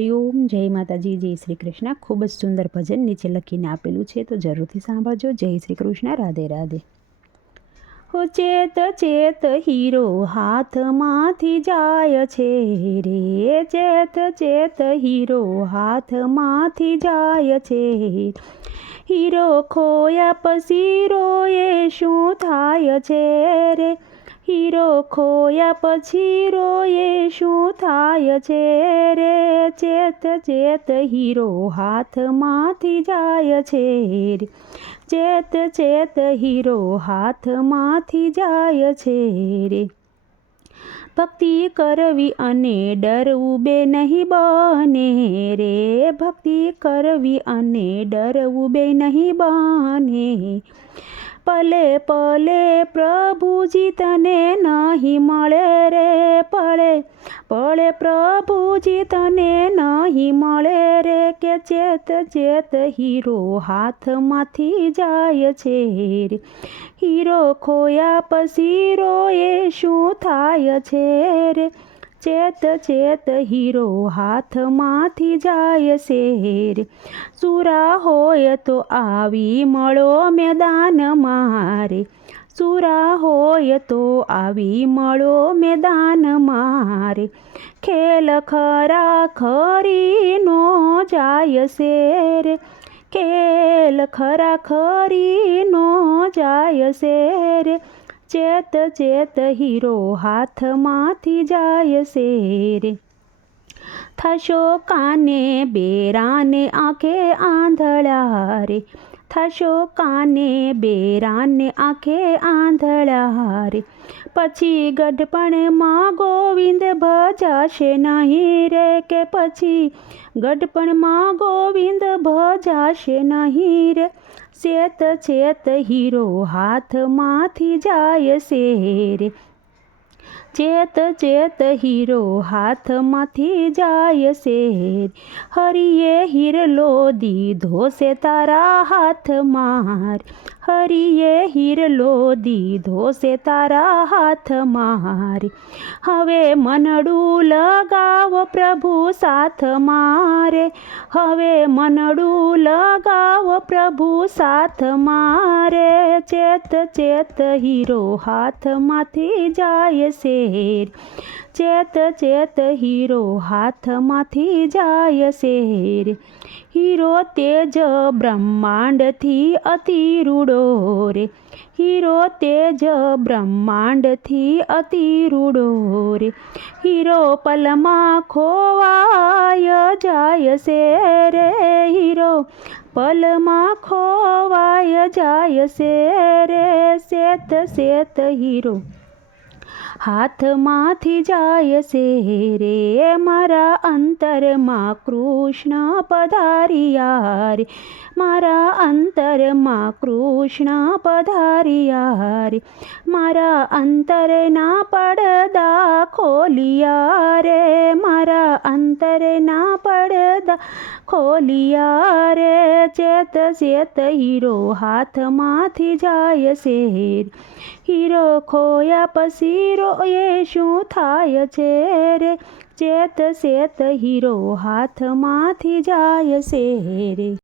હરિઓમ જય માતાજી, જય શ્રી કૃષ્ણ. ખૂબ જ સુંદર ભજન નીચે લખીને આપેલું છે, તો જરૂરથી સાંભળજો. જય શ્રી કૃષ્ણ, રાધે રાધે. હો ચેત ચેત હીરો, હાથમાંથી જાય છે રે. ચેત ચેત હીરો, હાથમાંથી જાય છે. હીરો ખોયા પછી રોએ શું થાય છે રે? હીરો ખોયા પછી રોએ શું થાય છે રે? ચેત ચેત હીરો હાથમાંથી જાય છે રે. ચેત ચેત હીરો હાથમાંથી જાય છે રે. ભક્તિ કરવી અને ડરવું બે નહીં બને રે. ભક્તિ કરવી અને ડરવું બે નહીં બને. પલે પલે પ્રભુજી તને નહીં મળે રે પળે પળે પ્રભુજી તને નહીં મળે રે કે ચેત ચેત હીરો હાથમાંથી જાય છે રે હીરો ખોયા પછી રોએ શું થાય છે રે ચેત ચેત હીરો હાથમાંથી જાય શેર. સુરા હોય તો આવી મળો મેદાન મારે. સુરા હોય તો આવી મળો મેદાન મારે. ખેલ ખરા ખરીનો જાય શેર. ખેલ ખરા ખરીનો જાય શેર. ચેત ચેત હીરો હાથમાંથી જાય છે થશો કાને બેરાને આંખે આંધળા રે થશો કાને બેરાને આંખે આંધળા રે પછી ગઢપણમાં ગોવિંદ ભજાશે નહીં રે કે પછી? ગઢપણમાં ગોવિંદ ભજાશે નહીં રે ચેત છેત હીરો હાથમાંથી જાય છે રે ચેત ચેત હીરો હાથમાંથી જાય છે હરિએ હીરલો દીધો છે તારા હાથ માર. હરિએ હીરલો દીધો છે તારા હાથ માર. હવે મનડું લગાવો પ્રભુ સાથ મારે. હવે મનડું લગાવો પ્રભુ સાથ મારે. ચેત ચેત હીરો હાથમાંથી જાય છે ચેત ચેત હીરો હાથમાંથી જાય શેર. હીરો તેજ બ્રહ્માંડથી અતિ રૂડો રે. હીરો તેજ બ્રહ્માંડથી અતિ રૂડો રે. હીરો પલમાં ખોવાય જાય છે રે. હીરો પલમાં ખોવાય જાય છે રે. શેત શેત હીરો હાથમાંથી જાય છે રે, મારા અંતરમાં કૃષ્ણ પધારિયા રે મારા અંતરમાં કૃષ્ણ પધારિયા રે મારા અંતરના પડદા ખોલિયા રે, મારા અંતરના પડદા ખોલિયા રે. ચેત ચેત હીરો હાથમાંથી જાય છે હીરો, ખોયા પછી રોએ શું થાય છે રે? ચેત શેત હીરો હાથમાંથી જાય છે રે.